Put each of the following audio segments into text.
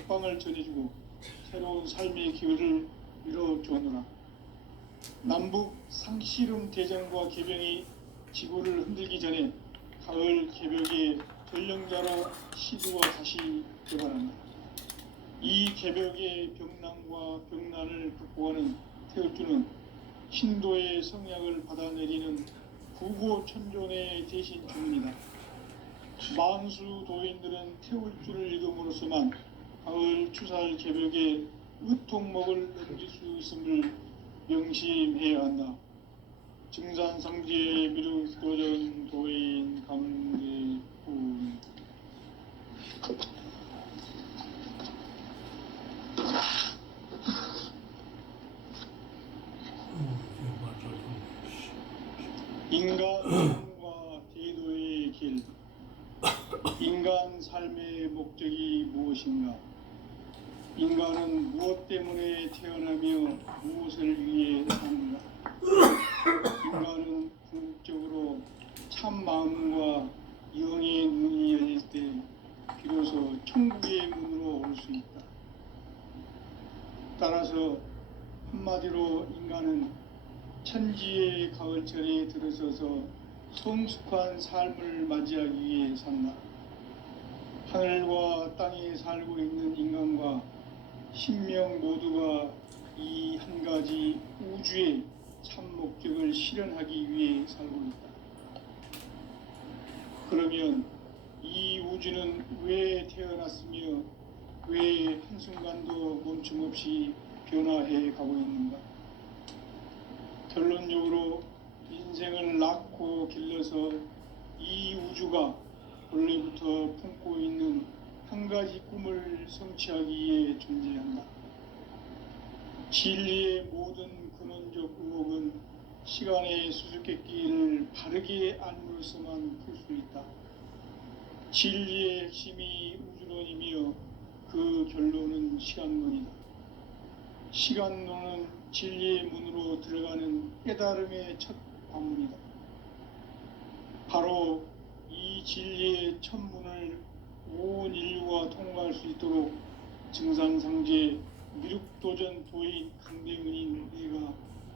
역방을 전해주고 새로운 삶의 기회를 밀어주었노라. 남북 상씨름 대전과 개병이 지구를 흔들기 전에 가을 개벽의 전령자로 시두가 다시 개발한다. 이 개벽의 병난과 병난을 극복하는 태울주는 신도의 성약을 받아내리는 구고천존의 대신 주문이다. 만수 도인들은 태울주를 읽음으로써만 가을 추살 개벽에 의통목을 넘길 수 있음을 명심해야 한다. 증산상제 미륵도전 도인 감대군. 인간과 대도의 길. 인간 삶의 목적이 무엇인가? 인간은 무엇 때문에 태어나며 무엇을 위해 사는가? 인간은 궁극적으로 참 마음과 영의 눈이 열릴 때 비로소 천국의 문으로 올 수 있다. 따라서 한마디로 인간은 천지의 가을철에 들어서서 성숙한 삶을 맞이하기 위해 산다. 하늘과 땅에 살고 있는 인간과 신명 모두가 이 한 가지 우주의 참 목적을 실현하기 위해 살고 있다. 그러면 이 우주는 왜 태어났으며 왜 한순간도 멈춤 없이 변화해 가고 있는가? 결론적으로 인생을 낳고 길러서 이 우주가 원래부터 품고 있는 한 가지 꿈을 성취하기 위해 존재한다. 진리의 모든 근원적 의혹은 시간의 수수께끼를 바르게 알므로서만 풀 수 있다. 진리의 핵심이 우주론이며 그 결론은 시간론이다. 시간론은 진리의 문으로 들어가는 깨달음의 첫 관문이다. 바로 이 진리의 첫 문을 온 인류가 통과할 수 있도록 증산상제 미륵도전 도인 강대문인 내가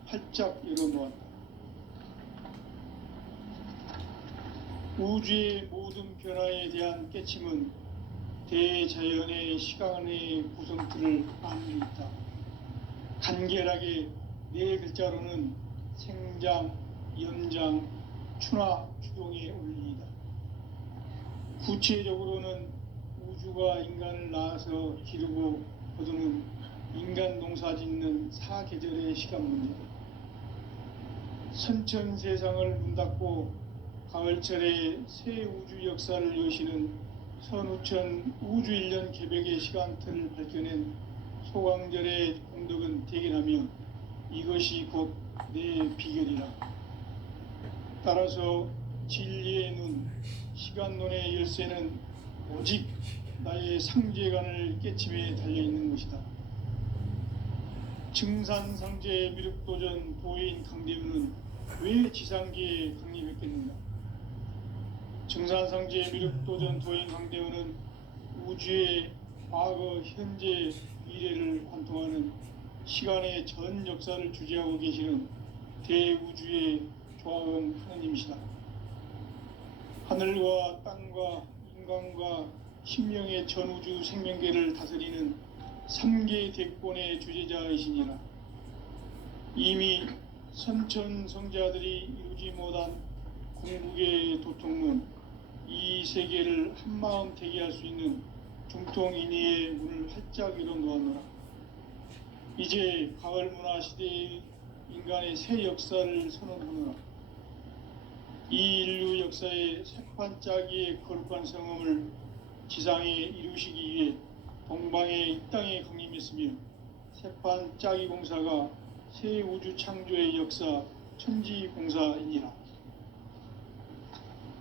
활짝 열어놓았다. 우주의 모든 변화에 대한 깨침은 대자연의 시간의 구성틀을 아는 데 있다. 간결하게 네 글자로는 생장, 연장, 추나 추동의 원리이다. 구체적으로는 우주가 인간을 낳아서 기르고 거두는 인간 농사 짓는 사계절의 시간 문제다. 선천 세상을 문 닫고 가을철에 새 우주 역사를 여시는 선우천 우주 1년 개벽의 시간틀을 밝혀낸 소강절의 공덕은 대견하며 이것이 곧 내 비결이라. 따라서 진리의 눈, 시간론의 열쇠는 오직 나의 상제관을 깨침에 달려있는 것이다. 증산상제 미륵도전 도인 강대문은 왜 지상계에 강림했겠는가? 증산상제 미륵도전 도인 강대문은 우주의 과거, 현재, 미래를 관통하는 시간의 전 역사를 주재하고 계시는 대우주의 조화원 하나님이시다. 하늘과 땅과 인간과 신명의 전우주 생명계를 다스리는 3계 대권의 주재자이시니라. 이미 선천성자들이 이루지 못한 궁극의 도통문, 이 세계를 한마음 되게 할 수 있는 중통인의의 문을 활짝 열어놓았노라. 이제 가을 문화 시대의 인간의 새 역사를 선언하노라. 이 인류 역사의 새판짜기의 거룩한 성음을 지상에 이루시기 위해 동방의 이 땅에 강림했으며 새판짜기 공사가 새 우주 창조의 역사 천지공사이니라.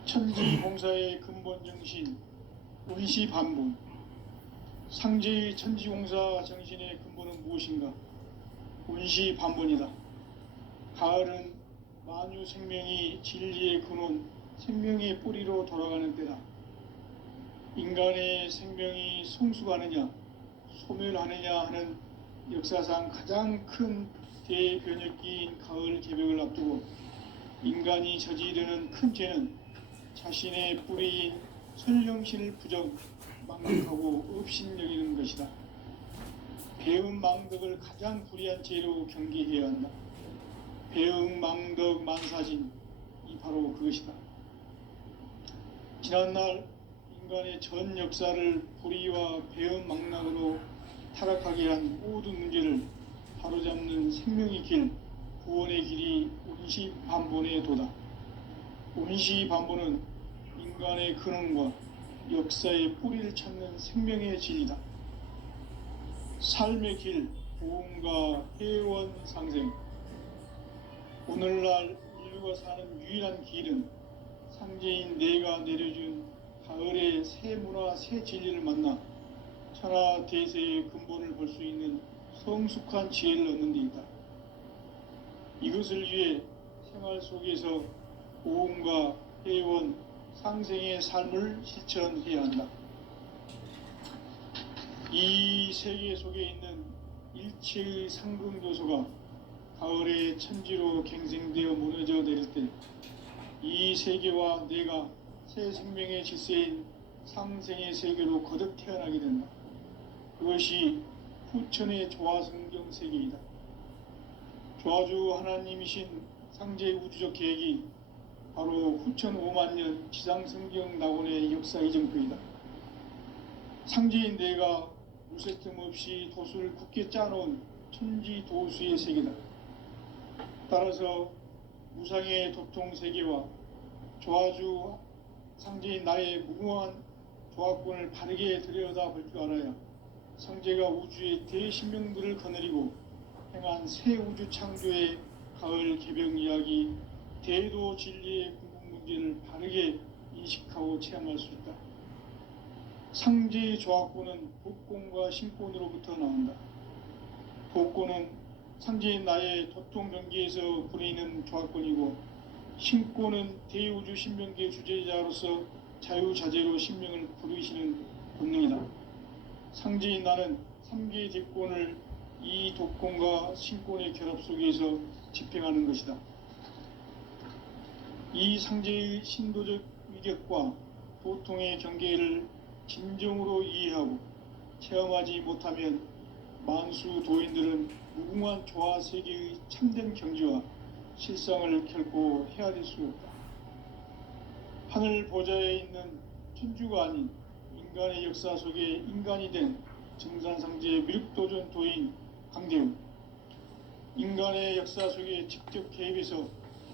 천지공사의 근본 정신 운시반분. 상제의 천지공사 정신의 근본은 무엇인가? 운시반분이다. 가을은 만유 생명이 진리의 근원, 생명의 뿌리로 돌아가는 때다. 인간의 생명이 성숙하느냐, 소멸하느냐 하는 역사상 가장 큰 대변혁기인 가을 개벽을 앞두고 인간이 저지르는 큰 죄는 자신의 뿌리인 선령신을 부정, 망각하고 업신여기는 것이다. 배음 망덕을 가장 불의한 죄로 경계해야 한다. 배음 망덕 만사진이 바로 그것이다. 지난날 인간의 전 역사를 불의와 배음 망락으로 타락하게 한 모든 문제를 바로잡는 생명의 길, 구원의 길이 운시반본의 도다. 운시반본은 인간의 근원과 역사의 뿌리를 찾는 생명의 진리다. 삶의 길, 보험과 회원 상생. 오늘날 인류가 사는 유일한 길은 상제인 내가 내려준 가을의 새 문화, 새 진리를 만나 천하 대세의 근본을 볼 수 있는 성숙한 지혜를 얻는 데 있다. 이것을 위해 생활 속에서 보험과 회원, 상생의 삶을 실천해야 한다. 이 세계 속에 있는 일체의 상승조소가 가을의 천지로 갱생되어 무너져 내릴 때 이 세계와 내가 새 생명의 질서인 상생의 세계로 거듭 태어나게 된다. 그것이 후천의 조화성경 세계이다. 조화주 하나님이신 상제 우주적 계획이 바로 후천 5만년 지상성경 낙원의 역사 이정표이다. 상제인 내가 무쇠틈 없이 도수를 굳게 짜놓은 천지 도수의 세계다. 따라서 무상의 도통 세계와 조화주 상제인 나의 무궁한 조화권을 바르게 들여다볼 줄 알아야 상제가 우주의 대신명들을 거느리고 행한 새 우주 창조의 가을 개벽 이야기, 대도 진리의 궁극 문제를 바르게 인식하고 체험할 수 있다. 상제의 조화권은 복권과 신권으로부터 나온다. 복권은 상제인 나의 도통 경계에서 부리는 조화권이고, 신권은 대우주 신명계 주제자로서 자유자재로 신명을 부르시는 본능이다. 상제인 나는 3개의 대권을 이 도권과 신권의 결합 속에서 집행하는 것이다. 이 상제의 신도적 위력과 도통의 경계를 진정으로 이해하고 체험하지 못하면 만수 도인들은 무궁한 조화 세계의 참된 경지와 실상을 결코 헤아릴 수 없다. 하늘 보좌에 있는 천주가 아닌 인간의 역사 속에 인간이 된 정산상제의 미륵도전 도인 강대웅, 인간의 역사 속에 직접 개입해서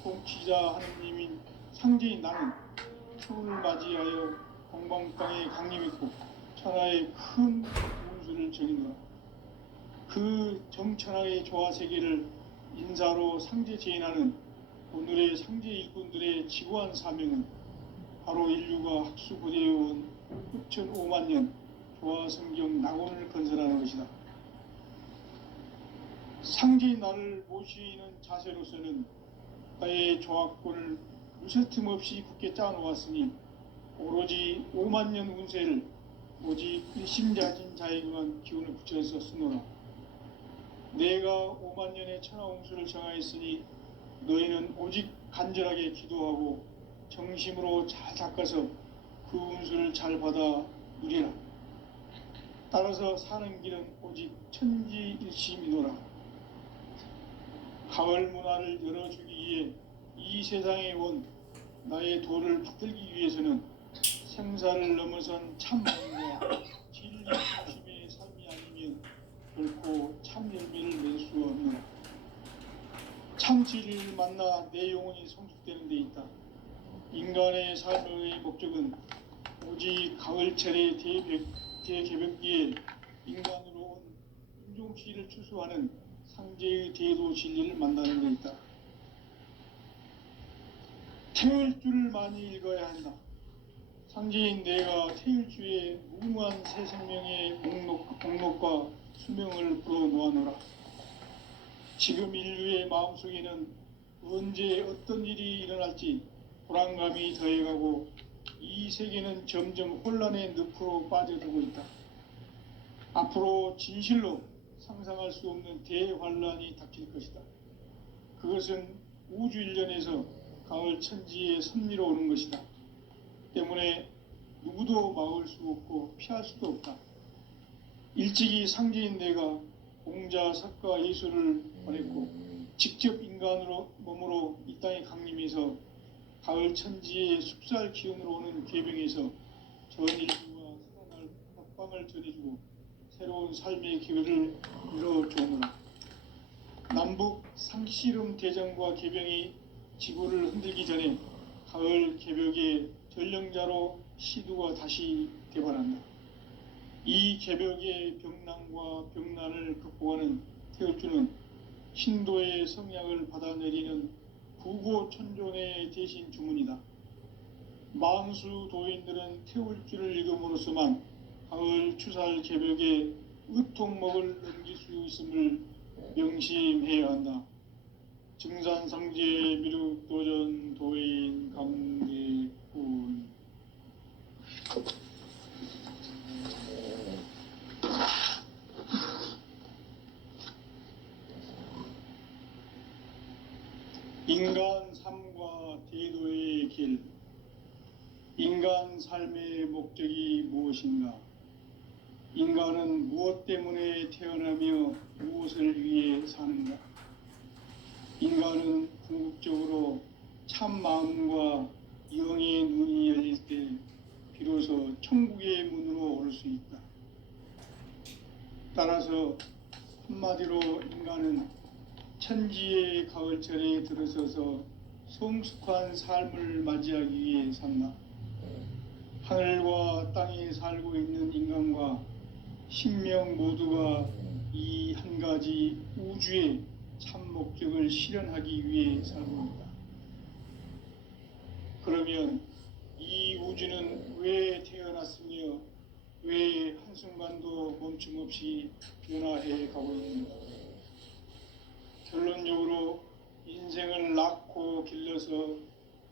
통치자 하느님인 상제인 나는 초를 맞이하여 공방땅에 강림했고 천하의 큰 운수를 정의노라. 그 정천하의 조화세계를 인사로 상제 제인하는 오늘의 상제 일꾼들의 지구한 사명은 바로 인류가 학수고대해온 후천 5만년 조화성경 낙원을 건설하는 것이다. 상제인 나를 모시는 자세로서는 나의 조화권을 무쇠틈 없이 굳게 짜놓았으니 오로지 5만년 운세를 오직 일심자진 자에게만 기운을 붙여서 쓰노라. 내가 5만년의 천하운수를 정하였으니 너희는 오직 간절하게 기도하고 정심으로 잘 닦아서 그 운수를 잘 받아 누리라. 따라서 사는 길은 오직 천지일심이노라. 가을 문화를 열어주기 위해 이 세상에 온 나의 도를 받들기 위해서는 생사를 넘어선 참음과 진리 중심의 삶이 아니면 결코 참 열매를 낼 수 없노라. 참 진리를 만나 내 영혼이 성숙되는 데 있다. 인간의 삶의 목적은 오직 가을철의 대개벽기에 인간으로 온 인종씨를 추수하는 상제의 대도 진리를 만나는 데 있다. 태일주를 많이 읽어야 한다. 상제인 내가 태일주의 무궁한 새 생명의 목록과 수명을 불어놓아노라. 지금 인류의 마음속에는 언제 어떤 일이 일어날지 불안감이 더해가고 이 세계는 점점 혼란의 늪으로 빠져들고 있다. 앞으로 진실로 상상할 수 없는 대환란이 닥칠 것이다. 그것은 우주 일련에서 가을 천지의 섭리로 오는 것이다. 때문에 누구도 막을 수 없고 피할 수도 없다. 일찍이 상제인 내가 공자, 석가, 예수를 보냈고 직접 인간으로 몸으로 이 땅에 강림해서 가을 천지의 숲살 기운으로 오는 계병에서 전 인류와 살아날 법방을 전해주고 새로운 삶의 기회를 이뤄주오노라. 남북 상씨름 대전과 계병이 지구를 흔들기 전에 가을 개벽의 전령자로 시두가 다시 개발한다. 이 개벽의 병난과 병난을 극복하는 태울주는 신도의 성향을 받아내리는 부고천존의 대신 주문이다. 만수 도인들은 태울주를 읽음으로써만 가을 추살 개벽의 의통목을 넘길 수 있음을 명심해야 한다. 증산상제 미륵도전 도인 강대군. 인간 삶과 대도의 길. 인간 삶의 목적이 무엇인가? 인간은 무엇 때문에 태어나며 무엇을 위해 사는가? 인간은 궁극적으로 참 마음과 영의 눈이 열릴 때 비로소 천국의 문으로 올 수 있다. 따라서 한마디로 인간은 천지의 가을철에 들어서서 성숙한 삶을 맞이하기 위해 산다. 하늘과 땅에 살고 있는 인간과 신명 모두가 이 한 가지 우주의 참 목적을 실현하기 위해 살고 있다. 그러면 이 우주는 왜 태어났으며 왜 한순간도 멈춤 없이 변화해 가고 있는가? 결론적으로 인생을 낳고 길러서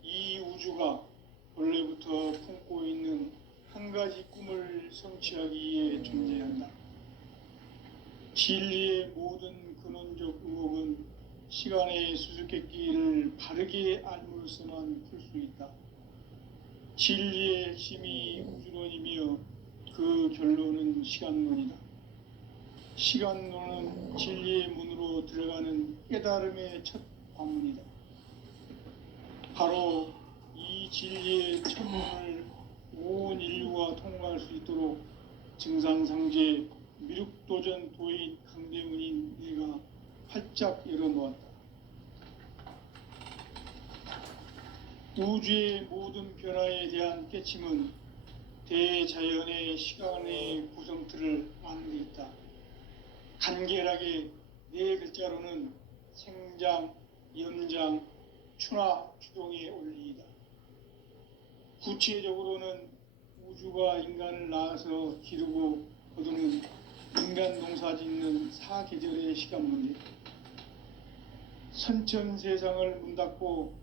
이 우주가 원래부터 품고 있는 한 가지 꿈을 성취하기 위해 존재한다. 진리의 모든 근원적 의혹은 시간의 수수께끼를 바르게 알므로써만 풀 수 있다. 진리의 핵심이 우주론이며 그 결론은 시간론이다. 시간론은 진리의 문으로 들어가는 깨달음의 첫 관문이다. 바로 이 진리의 첫 문을 온 인류가 통과할 수 있도록 증산상제 미륵도전 도인 강대훈인 내가 활짝 열어놓았다. 우주의 모든 변화에 대한 깨침은 대자연의 시간의 구성틀을 아는 데 있다. 간결하게 네 글자로는 생장, 연장, 추나 추동의 원리이다. 구체적으로는 우주가 인간을 낳아서 기르고 거두는 인간 농사 짓는 사계절의 시간 문제. 선천 세상을 문 닫고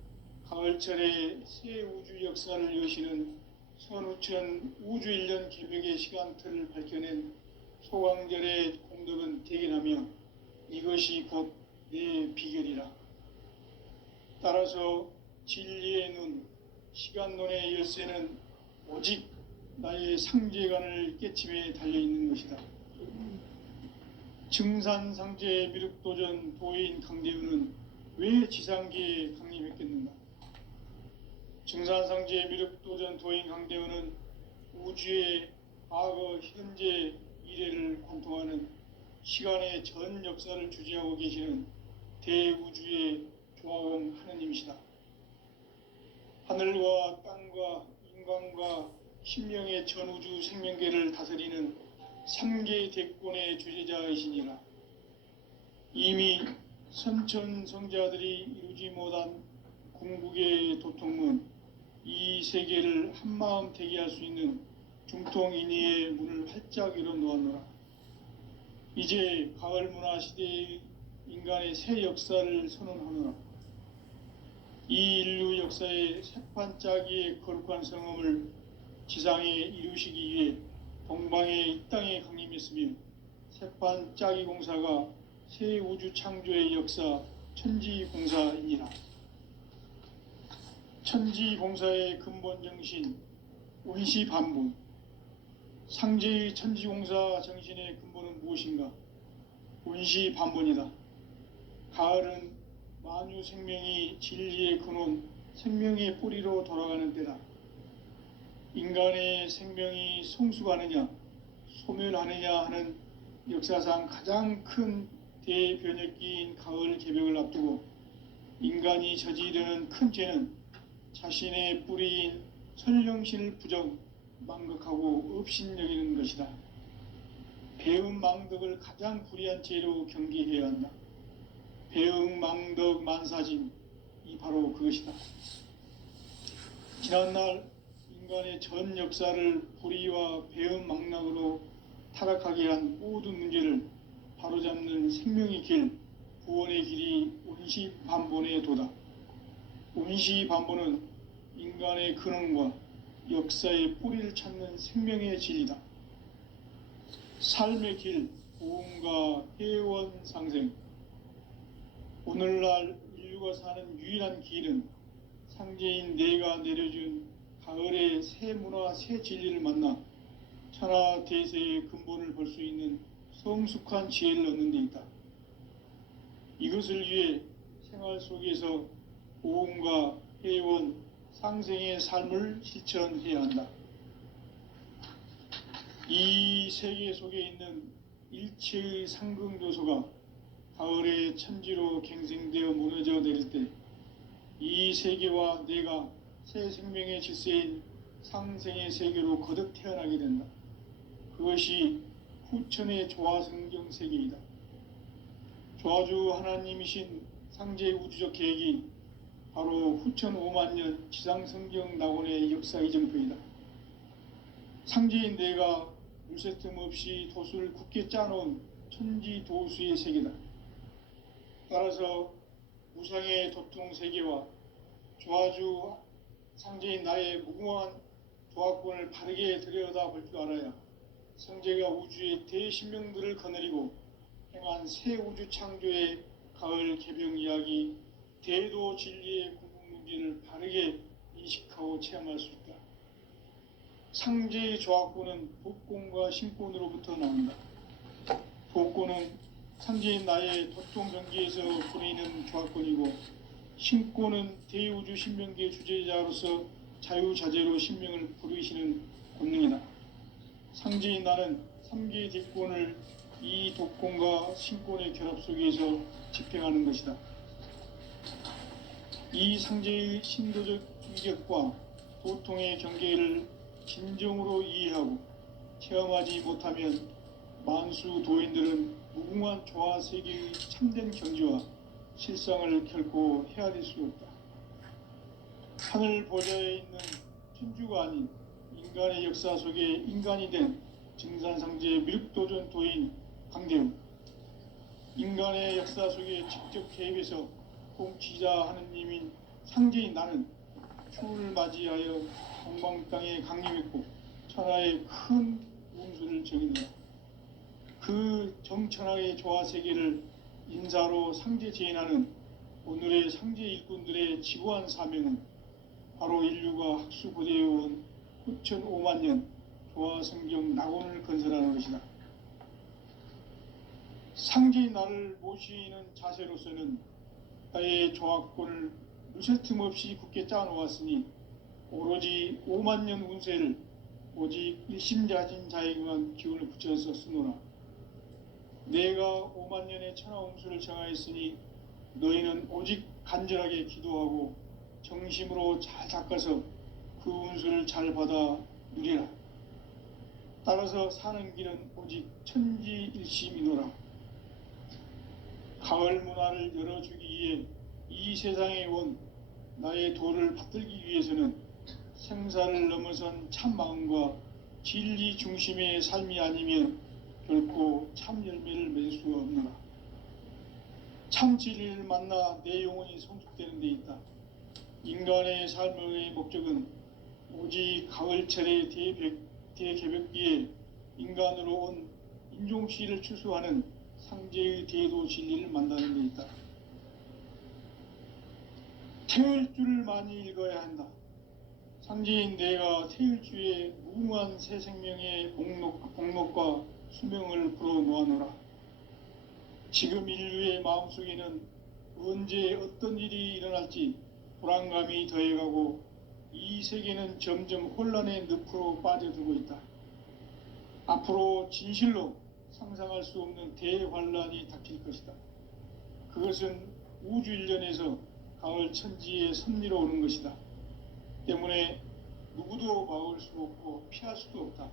가을철에 새 우주 역사를 여시는 선우천 우주일년 개벽의 시간틀을 밝혀낸 소강절의 공덕은 대견하며 이것이 곧 내 비결이라. 따라서 진리의 눈, 시간론의 열쇠는 오직 나의 상제관을 깨침에 달려있는 것이다. 증산상제 미륵도전 도인 강대훈은 왜 지상계에 강림했겠는가? 증산상제 미륵도전 도인 강대훈은 우주의 과거, 현재, 미래를 관통하는 시간의 전 역사를 주재하고 계시는 대우주의 조화원 하느님이시다. 하늘과 땅과 인간과 신명의 전우주 생명계를 다스리는 3개 대권의 주제자이시니라. 이미 선천성자들이 이루지 못한 궁극의 도통문, 이 세계를 한마음 되게 할 수 있는 중통인의의 문을 활짝 열어놓았노라. 이제 가을 문화 시대의 인간의 새 역사를 선언하노라. 이 인류 역사의 새판짜기의 거룩한 성음을 지상에 이루시기 위해 동방의 이 땅에 강림했으며 새판 짜기 공사가 새 우주 창조의 역사 천지봉사이니라. 천지봉사의 근본 정신 운시반본. 상제의 천지공사 정신의 근본은 무엇인가? 운시반본이다. 가을은 만유 생명이 진리의 근원, 생명의 뿌리로 돌아가는 때다. 인간의 생명이 성숙하느냐, 소멸하느냐 하는 역사상 가장 큰 대변혁기인 가을 개벽을 앞두고 인간이 저지르는 큰 죄는 자신의 뿌리인 설령신을 부정, 망극하고 업신여기는 것이다. 배음 망덕을 가장 불의한 죄로 경계해야 한다. 배음 망덕 만사진, 이 바로 그것이다. 지난날 인간의 전 역사를 불의와 배음 망락으로 타락하게 한 모든 문제를 바로잡는 생명의 길, 구원의 길이 운시반본의 도다. 운시반본은 인간의 근원과 역사의 뿌리를 찾는 생명의 진리다. 삶의 길, 보험과 회원 상생. 오늘날 인류가 사는 유일한 길은 상제인 내가 내려준 가을의 새 문화, 새 진리를 만나 천하 대세의 근본을 볼 수 있는 성숙한 지혜를 얻는 데 있다. 이것을 위해 생활 속에서 보험과 회원, 상생의 삶을 실천해야 한다. 이 세계 속에 있는 일체의 상긍조소가 가을의 천지로 갱생되어 무너져 내릴 때 이 세계와 내가 새 생명의 질서인 상생의 세계로 거듭 태어나게 된다. 그것이 후천의 조화성경 세계이다. 조화주 하나님이신 상제 우주적 계획이 바로 후천 5만년 지상성경 낙원의 역사 이정표이다. 상제인 내가 물새 틈 없이 도수를 굳게 짜놓은 천지도수의 세계다. 따라서 무상의 도통 세계와 조화주 상제인 나의 무궁한 조화권을 바르게 들여다볼 줄 알아야 상제가 우주의 대신명들을 거느리고 행한 새 우주 창조의 가을 개병 이야기, 대도 진리의 궁극 문제를 바르게 인식하고 체험할 수 있다. 상제의 조화권은 복권과 신권으로부터 나온다. 복권은 상제인 나의 도통 경계에서 부리는 조화권이고, 신권은 대우주 신명계 주제자로서 자유자재로 신명을 부르시는 권능이다. 상제인 나는 3개의 뒷권을 이 독권과 신권의 결합 속에서 집행하는 것이다. 이 상제의 신도적 인격과 도통의 경계를 진정으로 이해하고 체험하지 못하면 만수 도인들은 무궁한 조화 세계의 참된 경지와 실상을 결코 헤아릴 수 없다. 하늘 보좌에 있는 천주가 아닌 인간의 역사 속에 인간이 된 증산상제 미륵도전 도인 강대우, 인간의 역사 속에 직접 개입해서 통치자 하느님인 상제인 나는 추를 맞이하여 동방 땅에 강림했고 천하의 큰 운수를 정의노라. 그 정천하의 조화 세계를 인사로 상제 제인하는 오늘의 상제 일꾼들의 지고한 사명은 바로 인류가 학수고대해온 후천 5만년 조화 성경 낙원을 건설하는 것이다. 상제인 나를 모시는 자세로서는 나의 조화권을 무쇠 틈 없이 굳게 짜놓았으니 오로지 5만년 운세를 오직 일심자진 자에게만 기운을 붙여서 쓰노라. 내가 5만년의 천하운수를 정하였으니 너희는 오직 간절하게 기도하고 정심으로 잘 닦아서 그 운수를 잘 받아 누리라. 따라서 사는 길은 오직 천지일심이노라. 가을 문화를 열어주기 위해 이 세상에 온 나의 도를 받들기 위해서는 생사를 넘어선 참 마음과 진리 중심의 삶이 아니면 결코 참 열매를 맺을 수가 없노라. 참 진리를 만나 내 영혼이 성숙되는 데 있다. 인간의 삶의 목적은 오직 가을철의 대개벽기에 인간으로 온 인종시를 추수하는 상제의 대도 진리를 만나는 데 있다. 태일주를 많이 읽어야 한다. 상제인 내가 태일주의 무궁한 새 생명의 목록과 수명을 풀어놓아노라. 지금 인류의 마음속에는 언제 어떤 일이 일어날지 불안감이 더해가고 이 세계는 점점 혼란의 늪으로 빠져들고 있다. 앞으로 진실로 상상할 수 없는 대환란이 닥칠 것이다. 그것은 우주 일련에서 가을 천지의 섭리로 오는 것이다. 때문에 누구도 막을 수 없고 피할 수도 없다.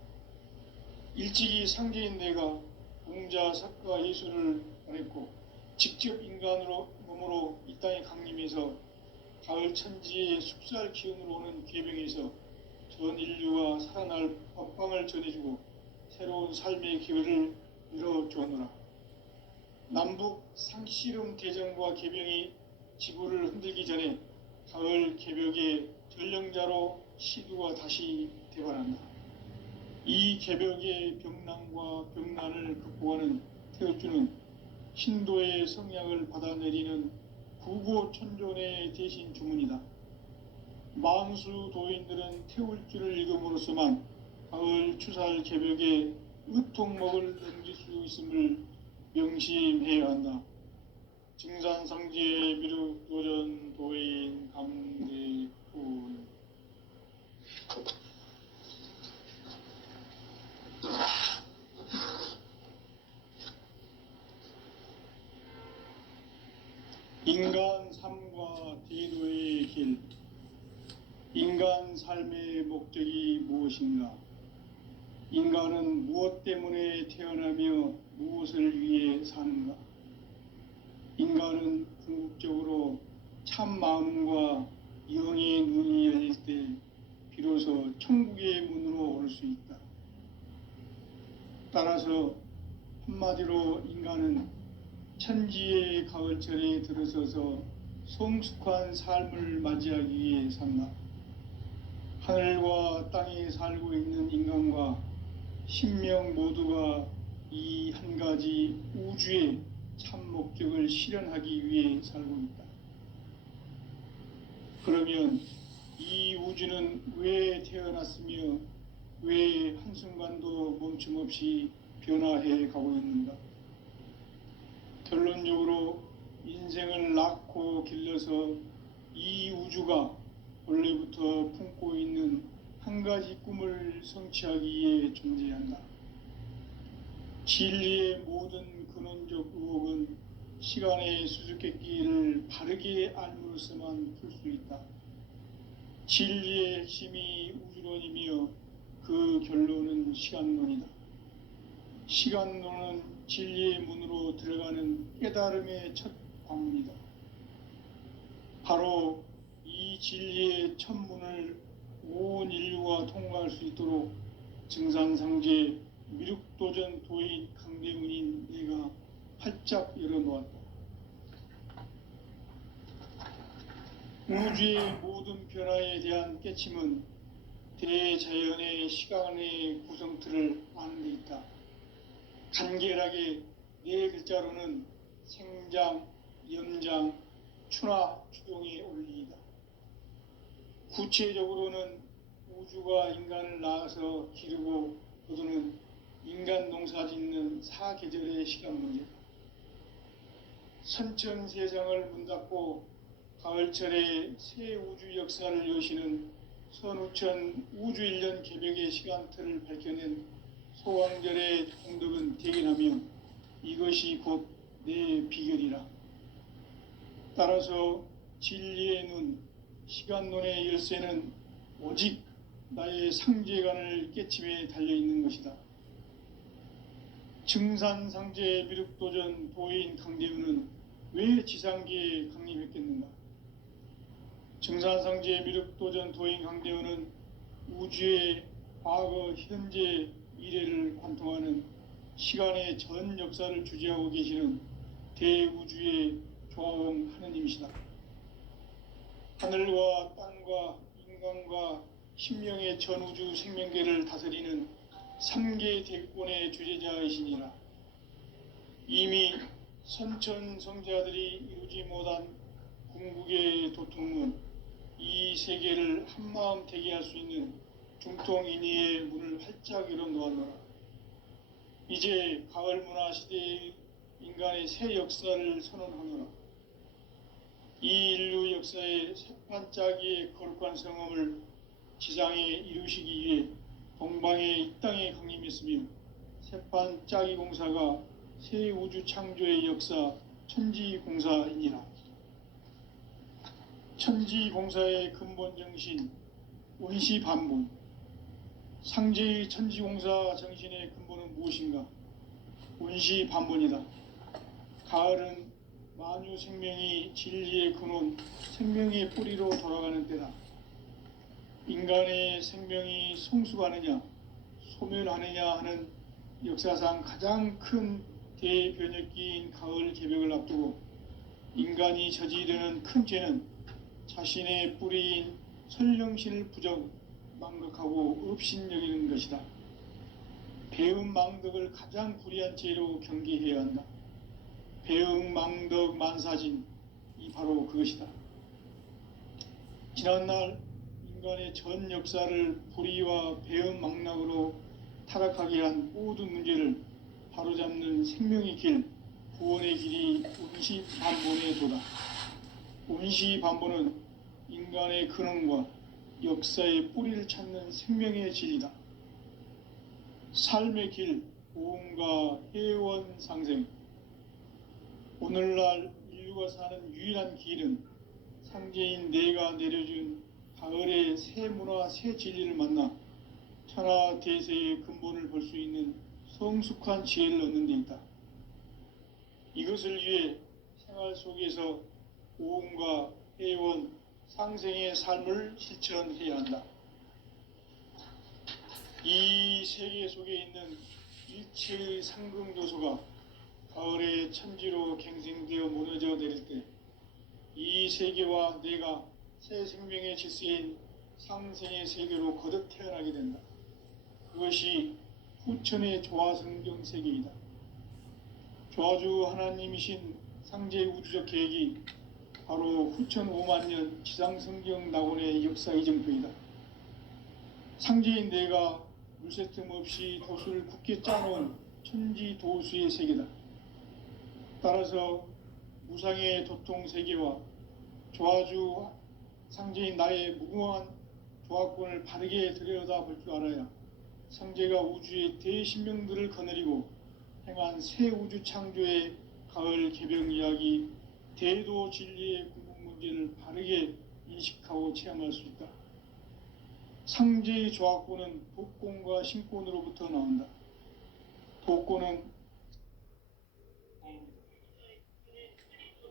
일찍이 상제인 내가 공자, 석가, 예수를 보냈고 직접 인간으로 몸으로 이 땅에 강림해서 가을 천지의 숙살 기운으로 오는 계병에서 전 인류가 살아날 법방을 전해주고 새로운 삶의 기회를 열어주었노라. 남북 상씨름 대전과 계병이 지구를 흔들기 전에 가을 개벽의 전령자로 시두가 다시 대발한다. 이 개벽의 병난과 병난을 극복하는 태울주는 신도의 성약을 받아내리는 구고천존의 대신 주문이다. 만수 도인들은 태울주를 읽음으로써만 가을 추살 개벽의 의통목을 넘길 수 있음을 명심해야 한다. 증산상지의 미륵도전 도인 감대훈. 인간 삶과 대도의 길. 인간 삶의 목적이 무엇인가? 인간은 무엇 때문에 태어나며 무엇을 위해 사는가? 인간은 궁극적으로 참 마음과 영의 눈이 열릴 때 비로소 천국의 문으로 올 수 있다. 따라서 한마디로 인간은 천지의 가을철에 들어서서 성숙한 삶을 맞이하기 위해 산다. 하늘과 땅에 살고 있는 인간과 신명 모두가 이 한 가지 우주의 참 목적을 실현하기 위해 살고 있다. 그러면 이 우주는 왜 태어났으며 왜 한순간도 멈춤 없이 변화해 가고 있는가? 결론적으로 인생을 낳고 길러서 이 우주가 원래부터 품고 있는 한 가지 꿈을 성취하기 위해 존재한다. 진리의 모든 근원적 의혹은 시간의 수수께끼를 바르게 알므로서만 풀 수 있다. 진리의 핵심이 우주론이며 그 결론은 시간론이다. 시간론은 진리의 문으로 들어가는 깨달음의 첫 관문이다. 바로 이 진리의 첫 문을 온 인류가 통과할 수 있도록 증산상제 미륵도전 도인 강대훈인 내가 활짝 열어놓았다. 우주의 모든 변화에 대한 깨침은 대자연의 시간의 구성틀을 아는 데 있다. 간결하게 네 글자로는 생장, 염장, 추나 추동의 원리이다. 구체적으로는 우주가 인간을 낳아서 기르고 거두는 인간 농사 짓는 사계절의 시간 문제다. 선천 세상을 문닫고 가을철에 새 우주 역사를 여시는 선우천 우주일년 개벽의 시간틀을 밝혀낸 소왕절의 공덕은 대견하며 이것이 곧 내 비결이라. 따라서 진리의 눈, 시간론의 열쇠는 오직 나의 상제관을 깨침에 달려있는 것이다. 증산상제 미륵도전 도인 강대훈은 왜 지상계에 강림했겠는가? 증산상제 미륵도전 도인 강대훈은 우주의 과거, 현재, 미래를 관통하는 시간의 전 역사를 주재하고 계시는 대우주의 조화원 하느님이시다. 하늘과 땅과 인간과 신명의 전우주 생명계를 다스리는 삼계 대권의 주제자이시니라. 이미 선천성자들이 이루지 못한 궁극의 도통문, 이 세계를 한마음 되게 할 수 있는 중통인의의 문을 활짝 열어 놓았노라. 이제 가을 문화 시대의 인간의 새 역사를 선언하노라. 이 인류 역사의 새판짜기의 거룩한 성험을 지상에 이루시기 위해 동방의 이 땅에 강림했으며, 새판짜기 공사가 새 우주 창조의 역사 천지공사이니라. 천지공사의 근본 정신, 원시반본. 상제의 천지공사 정신의 근본은 무엇인가? 원시반본이다. 가을은 만유 생명이 진리의 근원, 생명의 뿌리로 돌아가는 때다. 인간의 생명이 성숙하느냐, 소멸하느냐 하는 역사상 가장 큰 대변혁기인 가을 개벽을 앞두고 인간이 저지르는 큰 죄는 자신의 뿌리인 선령신을 부정, 망각하고 업신여기는 것이다. 배은망덕을 가장 불의한 죄로 경계해야 한다. 배은망덕 만사진, 이 바로 그것이다. 지난날 인간의 전 역사를 불의와 배은망락으로 타락하게 한 모든 문제를 바로잡는 생명의 길, 구원의 길이 원시반본의 도다. 원시반본은 인간의 근원과 역사의 뿌리를 찾는 생명의 진리다. 삶의 길, 보험과 회원 상생. 오늘날 인류가 사는 유일한 길은 상제인 내가 내려준 가을의 새 문화, 새 진리를 만나 천하 대세의 근본을 볼 수 있는 성숙한 지혜를 얻는 데 있다. 이것을 위해 생활 속에서 보험과 회원, 상생의 삶을 실천해야 한다. 이 세계 속에 있는 일체의 상금 요소가 가을의 천지로 갱생되어 무너져 내릴 때 이 세계와 내가 새 생명의 질서인 상생의 세계로 거듭 태어나게 된다. 그것이 후천의 조화성경 세계이다. 조화주 하나님이신 상제의 우주적 계획이 바로 후천 5만 년 지상성경 낙원의 역사 이정표이다. 상제인 내가 물새 틈 없이 도수를 굳게 짜놓은 천지 도수의 세계다. 따라서 무상의 도통 세계와 조화주 상제인 나의 무궁한 조화권을 바르게 들여다볼 줄 알아야 상제가 우주의 대신명들을 거느리고 행한 새 우주 창조의 가을 개벽 이야기, 대도 진리의 궁극 문제를 바르게 인식하고 체험할 수 있다. 상제의 조화권은 복권과 신권으로부터 나온다. 복권은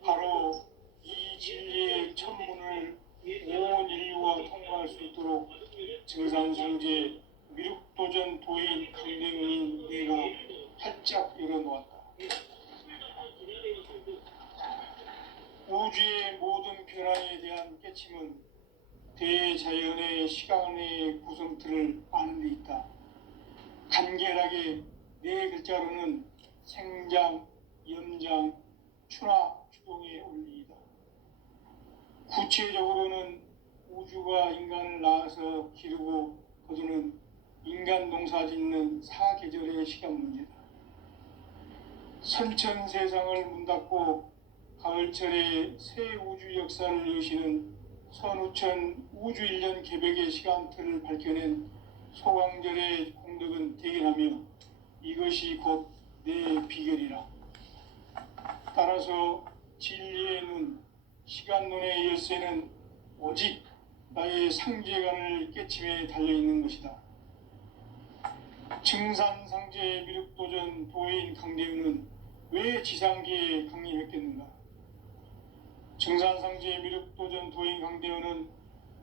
바로 이 진리의 천문을 온 인류가 통과할 수 있도록 증산성제 미륵도전 도인 강대문인 내가 활짝 열어놓았다. 우주의 모든 변화에 대한 깨침은 대자연의 시간의 구성틀을 아는 데 있다. 간결하게 네 글자로는 생장, 염장, 추나, 추동의 원리이다. 구체적으로는 우주가 인간을 낳아서 기르고 거두는 인간 농사 짓는 사계절의 시간 문제다. 선천 세상을 문닫고 가을철에 새 우주 역사를 여시는 선우천 우주 1년 개벽의 시간틀을 밝혀낸 소강절의 공덕은 대견하며 이것이 곧 내 비결이라. 따라서 진리의 눈, 시간 눈의 열쇠는 오직 나의 상제관을 깨침에 달려있는 것이다. 증산상제 미륵도전 도인 강대윤은 왜 지상계에 강림했겠는가? 증산상제 미륵도전 도인 강대윤은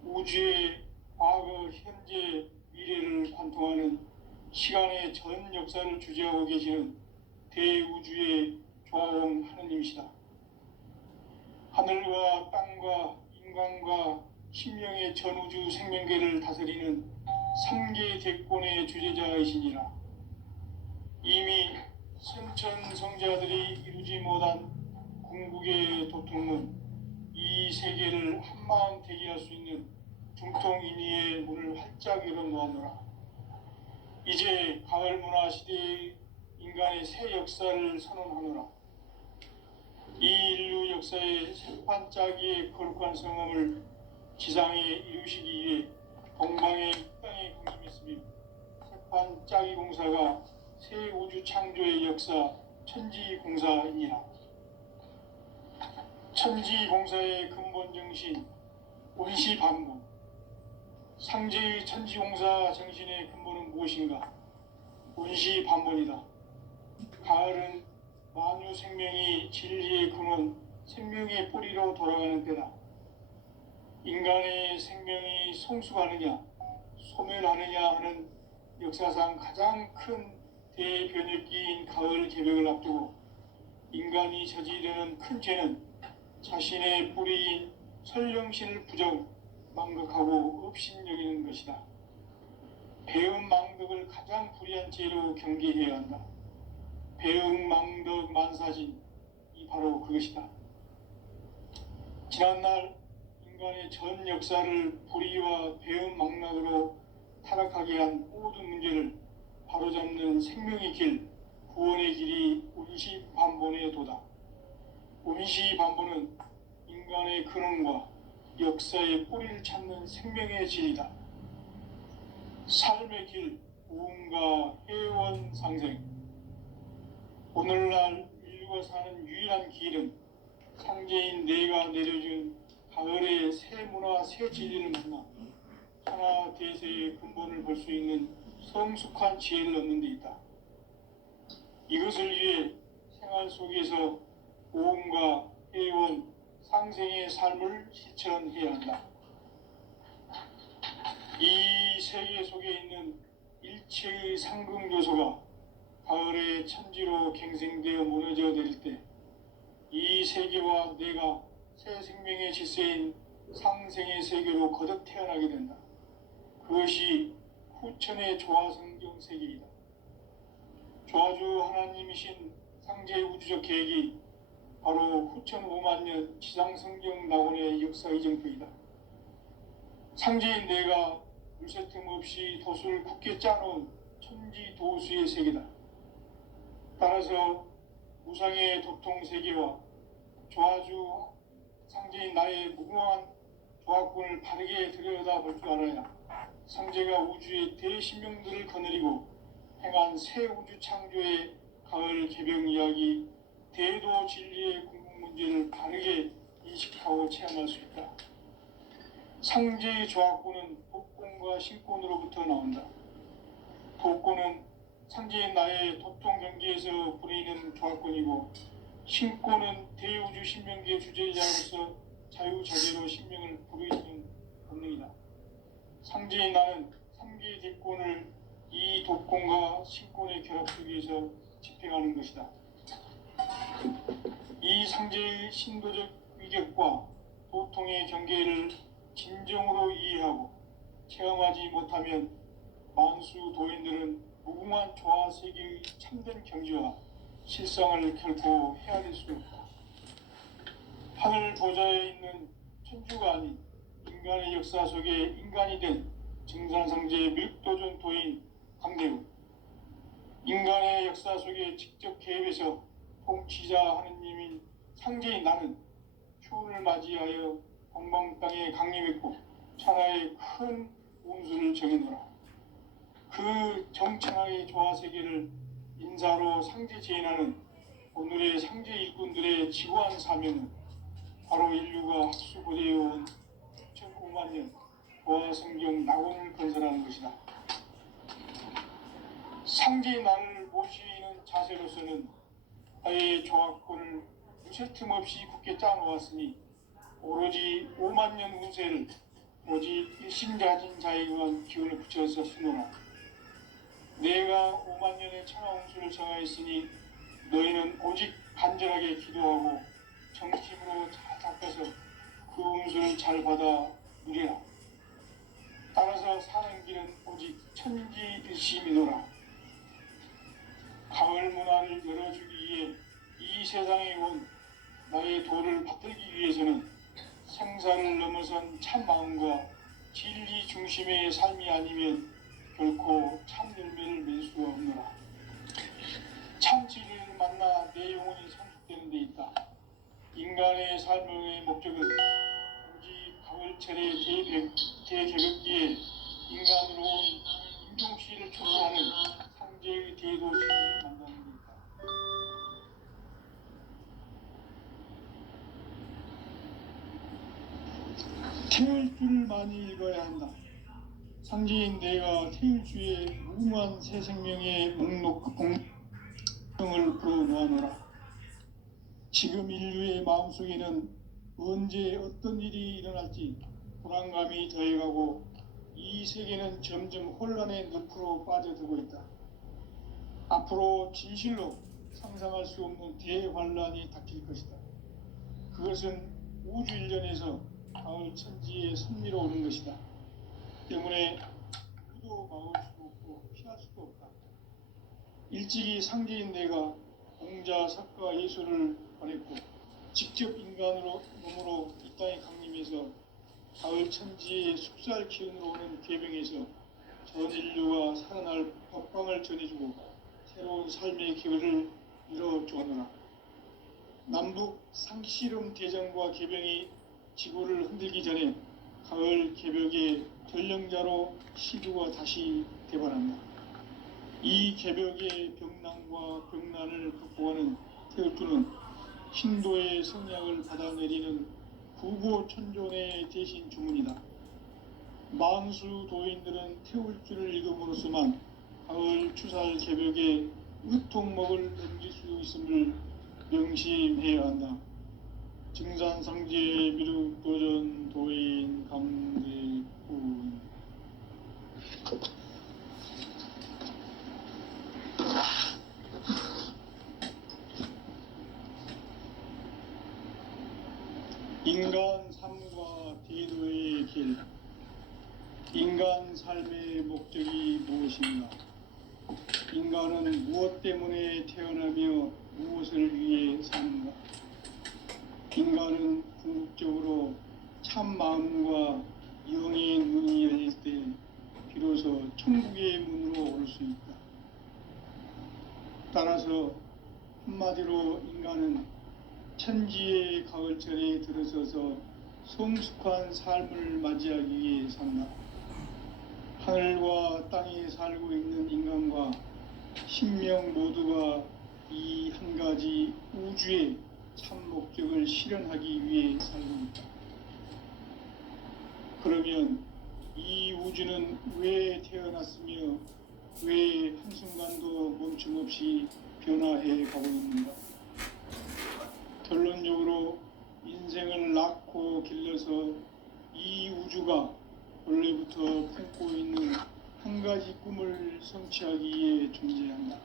우주의 과거, 현재, 미래를 관통하는 시간의 전 역사를 주재하고 계시는 대우주의 조화원 하느님이시다. 하늘과 땅과 인간과 신명의 전우주 생명계를 다스리는 삼계 대권의 주재자이시니라. 이미 선천 성자들이 이루지 못한 궁극의 도통은 이 세계를 한마음 대기할 수 있는 중통인의의 문을 활짝 열어놓았노라. 이제 가을 문화 시대의 인간의 새 역사를 선언하노라. 이 인류 역사의 새판짜기의 거룩한 성함을 지상에 이루시기 위해 동방의 땅에 강림했으며 새판짜기 공사가 새 우주 창조의 역사 천지공사이니라. 천지공사의 근본 정신 원시반복. 상제의 천지공사 정신의 근본은 무엇인가? 원시반복이다. 가을은 만유 생명이 진리의 근원, 생명의 뿌리로 돌아가는 때다. 인간의 생명이 성숙하느냐, 소멸하느냐 하는 역사상 가장 큰 대변혁기인 가을 개벽을 앞두고 인간이 저지르는 큰 죄는 자신의 뿌리인 설령신을 망각하고 업신여기는 것이다. 배은망덕을 가장 불의한 죄로 경계해야 한다. 배은망덕 만사진이 바로 그것이다. 지난날 인간의 전 역사를 불의와 배은망락으로 타락하게 한 모든 문제를 바로잡는 생명의 길, 구원의 길이 운시반본의 도다. 운시반본은 인간의 근원과 역사의 뿌리를 찾는 생명의 진리다. 삶의 길, 우음과 회원 상생. 오늘날 인류가 사는 유일한 길은 상제인 내가 내려준 가을의 새 문화, 새 진리를 만나 하나 대세의 근본을 볼 수 있는 성숙한 지혜를 얻는 데 있다. 이것을 위해 생활 속에서 오음과 회원, 상생의 삶을 실천해야 한다. 이 세계 속에 있는 일체의 상극 요소가 가을의 천지로 갱생되어 무너져 내릴 때 이 세계와 내가 새 생명의 질서인 상생의 세계로 거듭 태어나게 된다. 그것이 후천의 조화성경 세계이다. 조화주 하나님이신 상제의 우주적 계획이 바로 후천 5만 년 지상성경 낙원의 역사 이정표이다. 상제인 내가 물새 틈 없이 돛을 굳게 짜놓은 천지도수의 세계다. 따라서 무상의 도통 세계와 조화주 상제인 나의 무궁한 조화권을 바르게 들여다볼 줄 알아야 상제가 우주의 대신명들을 거느리고 행한 새 우주 창조의 가을 개병 이야기, 대도 진리의 궁극 문제를 바르게 인식하고 체험할 수 있다. 상제의 조화권은 독권과 신권으로부터 나온다. 독권은 상제인 나의 도통 경계에서 부리는 조화권이고, 신권은 대우주 신명기의 주제자로서 자유자재로 신명을 부르짖는 본능이다. 상제인 나는 3개의 대권을 이 독권과 신권의 결합 속에서 집행하는 것이다. 이 상제의 신도적 위격과 도통의 경계를 진정으로 이해하고 체험하지 못하면 만수 도인들은 무궁한 조화 세계의 참된 경지와 실상을 결코 헤아릴 수 없다. 하늘 보좌에 있는 천주가 아닌 인간의 역사 속에 인간이 된 증산상제의 밀도전 도인 강대우, 인간의 역사 속에 직접 개입해서 통치자 하느님인 상제인 나는 추운을 맞이하여 동방 땅에 강림했고 천하의 큰 운수를 정해놓으라. 그 정천하의 조화세계를 인사로 상제 제인하는 오늘의 상제 일꾼들의 지고한 사명은 바로 인류가 학수고대해온 6,5만 년 조화성경 낙원을 건설하는 것이다. 상제의 나를 모시는 자세로서는 나의 조화권을 무쇠 틈 없이 굳게 짜놓았으니 오로지 5만 년 운세를 오직 일심가진 자에 의한 기운을 붙여서 쓰노라. 내가 5만 년의 천하 운수를 정하였으니 너희는 오직 간절하게 기도하고 정심으로 잘 닦아서 그 운수를 잘 받아 누리라. 따라서 사는 길은 오직 천지일심이노라. 가을 문화를 열어주기 위해 이 세상에 온 나의 도를 받들기 위해서는 생사를 넘어선 참 마음과 진리 중심의 삶이 아니면 결코 참 열매를 맺을 수가 없노라. 참 진리를 만나 내 영혼이 성숙되는 데 있다. 인간의 삶의 목적은 오직 가을철의 대개벽기에 인간으로 온 임종시를 촉구하는 상제의 대도시를 만나는 데 있다. 태울 줄을 많이 읽어야 한다. 상제인 내가 태울 주의 무궁한 새 생명의 공명을 풀어놓아노라. 지금 인류의 마음속에는 언제 어떤 일이 일어날지 불안감이 더해가고 이 세계는 점점 혼란의 늪으로 빠져들고 있다. 앞으로 진실로 상상할 수 없는 대환란이 닥칠 것이다. 그것은 우주 일련에서 가을 천지의 섭리로 오는 것이다. 때문에 누구도 막을 수 없고 피할 수도 없다. 일찍이 상제인 내가 공자, 석가, 예수를 보냈고 직접 인간으로 몸으로 이 땅에 강림해서 가을 천지의 숙살 기운으로 오는 계명에서 전 인류가 살아날 법방을 전해주고 새로운 삶의 기회를 이뤄주었노라. 남북 상씨름 대전과 계병이 지구를 흔들기 전에 가을 개벽의 전령자로 시주가 다시 대발한다. 이 개벽의 병난과 병난을 극복하는 태울주는 신도의 성약을 받아내리는 구고천존의 대신 주문이다. 만수 도인들은 태울주를 읽음으로써만 가을 추살 개벽의 으통목을 넘길 수 있음을 명심해야 한다. 증산상제 미륵도전 도인 강대군. 인간 삶과 대도의 길. 인간 삶의 목적이 무엇인가? 인간은 무엇 때문에 태어나며 무엇을 위해 사는가? 인간은 궁극적으로 참 마음과 영의 문이 열릴 때 비로소 천국의 문으로 올 수 있다. 따라서 한마디로 인간은 천지의 가을철에 들어서서 성숙한 삶을 맞이하기 위해 산다. 하늘과 땅에 살고 있는 인간과 신명 모두가 이 한 가지 우주의 참 목적을 실현하기 위해 살고 있다. 그러면 이 우주는 왜 태어났으며 왜 한순간도 멈춤없이 변화해 가고 있는가? 결론적으로 인생을 낳고 길러서 이 우주가 원래부터 품고 있는 한 가지 꿈을 성취하기 위해 존재한다.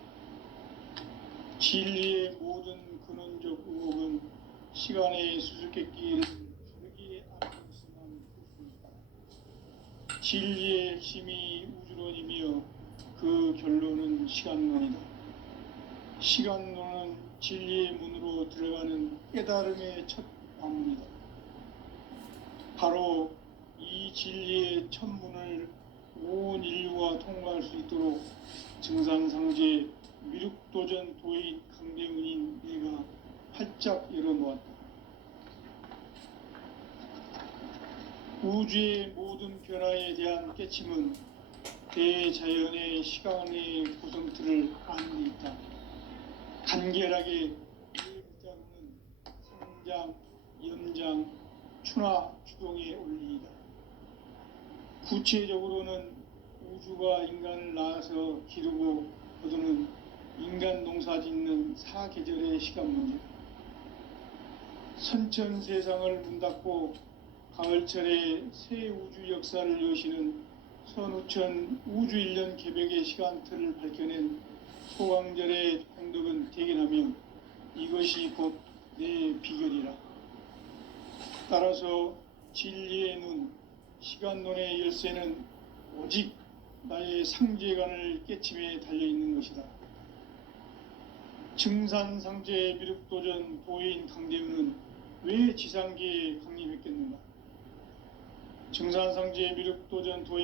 진리의 모든 근원적 의혹은 시간의 수수께끼를 바르게 알고 있으면 풀 수 있다. 진리의 핵심이 우주론이며 그 결론은 시간론이다. 시간론은 진리의 문으로 들어가는 깨달음의 첫 방문이다. 바로 이 진리의 첫 문을 온 인류가 통과할 수 있도록 증산상제 미륵도전 도인 강대훈인 내가 활짝 열어놓았다. 우주의 모든 변화에 대한 깨침은 대자연의 시간의 구성틀을 아는 데 있다. 간결하게 이 문자로는 성장, 연장, 추나 추동의 원리이다. 구체적으로는 우주가 인간을 낳아서 기르고 거두는 인간 농사 짓는 사계절의 시간 문제. 선천 세상을 문 닫고 가을철에 새 우주 역사를 여시는 선우천 우주 일년 개벽의 시간틀을 밝혀낸 소강절의 공덕은 대견하며 이것이 곧 내 비결이라. 따라서 진리의 눈, 시간론의 열쇠는 오직 나의 상제관을 깨침에 달려있는 것이다. 증산상제 미륵도전 도인 강대우는 왜 지상계에 강림했겠는가? 증산상제 미륵도전 도인